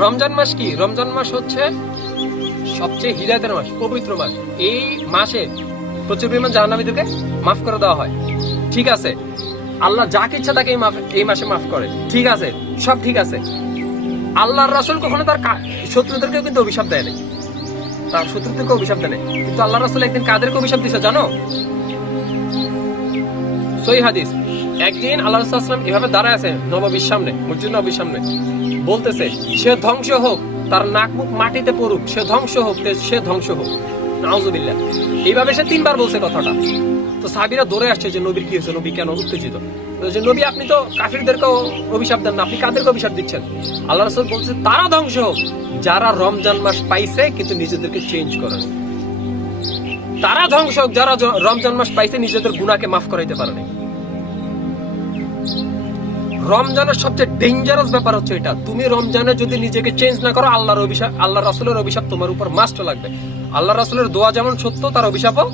রমজান মাস কি? রমজান মাস হচ্ছে সবচেয়ে হৃদয়তের মাস, পবিত্র মাস। এই মাসে প্রচুর পরিমাণ জাহান্নামীদেরকে মাফ করে দেওয়া হয়। ঠিক আছে। আল্লাহ যাকে ইচ্ছা তাকে এই মাসে মাফ করে। ঠিক আছে। সব ঠিক আছে। আল্লাহর রাসুল কখনো তার শত্রুদেরকেও কিন্তু অভিশাপ দেয় নাই। তার শত্রুদেরকে অভিশাপ দেয় কিন্তু আল্লাহ রাসূল একদিন কাদেরকে অভিশাপ দিছে জানো? সই হাদিস। একদিন আল্লাহ রাসূল এভাবে দাঁড়ায় আছে নববীর সামনে, মসজিদ নবীর সামনে। বলতেছে, সে ধ্বংস হোক, তার নাক মুখ মাটিতে পড়ুক, সে ধ্বংস হোক সে ধ্বংস হোক। নাউজুবিল্লাহ। এইভাবে সে তিনবার বলছে কথাটা। তো সাহাবীরা দৌড়ে আসছে যে, নবীর কি হয়েছে? নবী কেন উত্তেজিত? যে, নবী, আপনি তো কাফিরদেরকেও অভিশাপ দেন না, আপনি কাদেরকে অভিশাপ দিচ্ছেন? আল্লাহ রাসূল বলছে, তারা ধ্বংস হোক, যারা রমজান মাস পাইছে কিন্তু নিজেদেরকে চেঞ্জ করে তারা ধ্বংস হোক, যারা রমজান মাস পাইছে, নিজেদের গুণাকে মাফ করাইতে পারে নাই। রমজানের সবচেয়ে ডেঞ্জারাস ব্যাপার হচ্ছে এটা। তুমি রমজানে যদি নিজেকে চেঞ্জ না করো, আল্লাহর অভিশাপ আল্লাহ রাসুলের অভিশাপ তোমার উপর মাস্ট লাগবে। আল্লাহ রাসুলের দোয়া যেমন সত্য, তার অভিশাপও